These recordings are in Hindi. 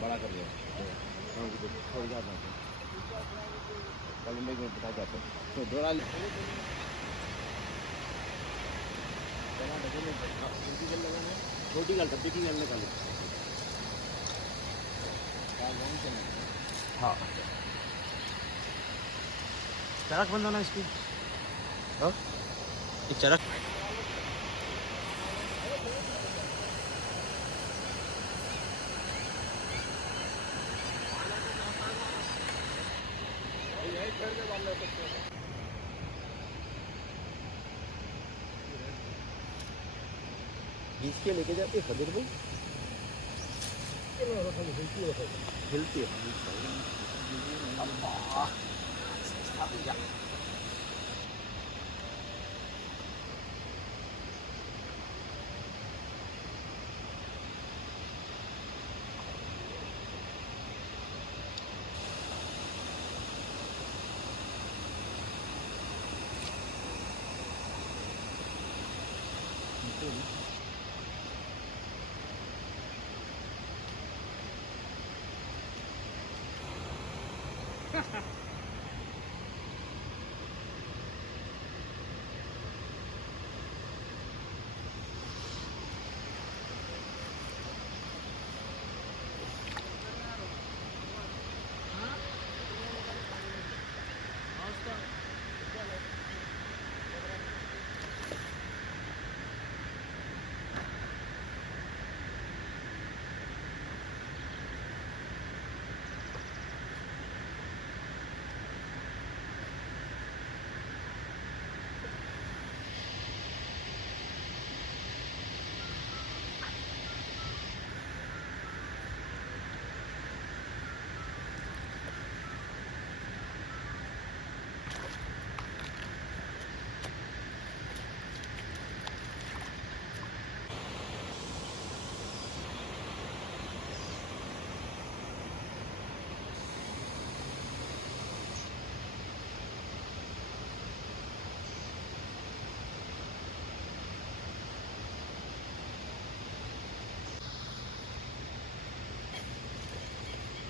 बड़ा कर दिया में बता जाते तो दोरा छोटी गल डब्बी की गल निकाली। हाँ चरक बंद होना इसकी। हाँ एक चरक बीच के लेके जाते खदर भाई हिलती है।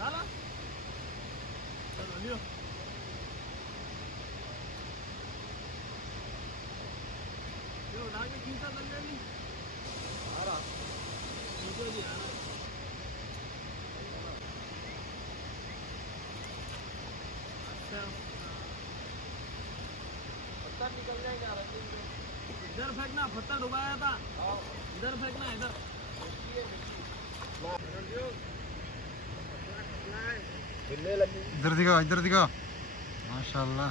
Nada. Se dolió. Yo, ¿dónde quinta también? Ahora. मुझे भी आना है। अच्छा। पत्थर निकल जाएगा रस्ते में। इधर फेंकना, पत्थर डुबाया था। इधर फेंकना इधर। इधर दिखा माशाल्लाह।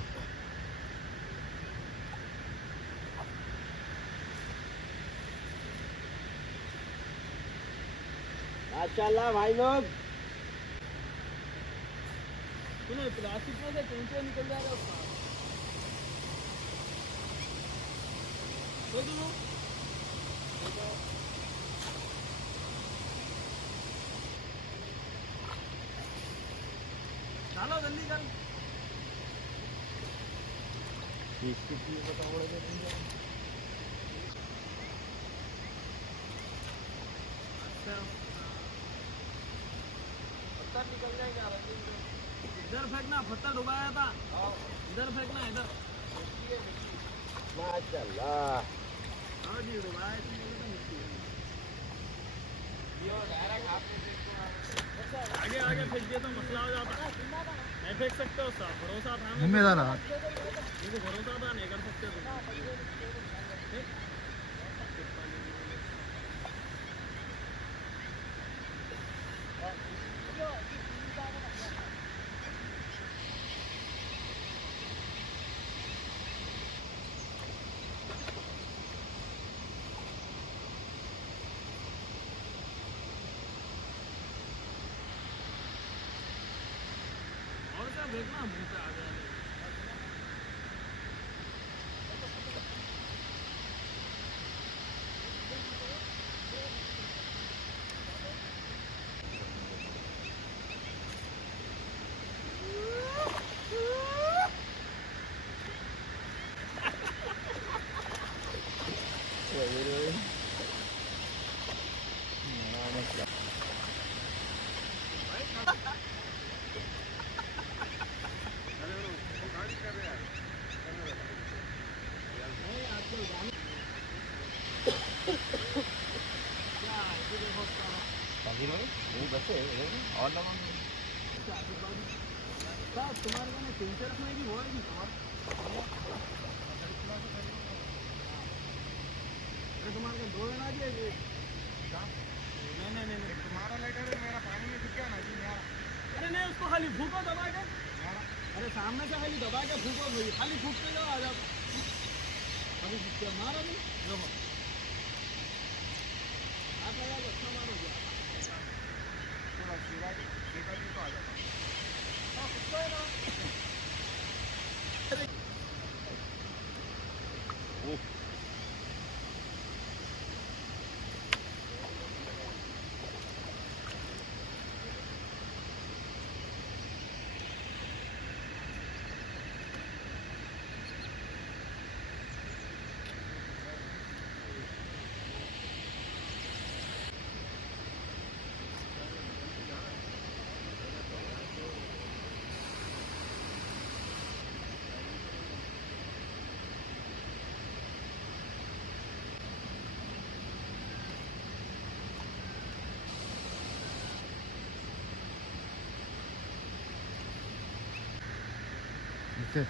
माशाल्लाह भाई लोग। सुनो प्लास्टिक में से चूंचे निकल जा रहे उसका। चलो जल्दी कर। इसकी चीज बताओ अच्छा पत्थर निकल जाएगा रस्ते में। इधर फेंकना, पत्थर डुबाया था। इधर फेंकना इधर। माशाल्लाह। हाँ जी डुबाया थी मिट्टी। आगे आगे फेंक दिया तो मसला हो जाता। नहीं फेंक सकते हो साहब, भरोसा था जिम्मेदार मुझे भरोसा था, नहीं कर सकते तुम। और क्या देखना मुंह पे आ जाए। साहब तुम्हारे को टीचर्स में भी हुआ है कि अरे तुम्हारे को दो देना चाहिए नहीं तुम्हारा लेटर है मेरा पानी में दिख गया ना जी यार। अरे नहीं उसको खाली फूको दबा के अरे सामने से खाली दबा के फूको भाई खाली फूक के जाओ आ जाओ अभी क्या मारा नहीं देखो आप अच्छा मारो थोड़ा शिवाजी शिवाजी तो आ जाता इथे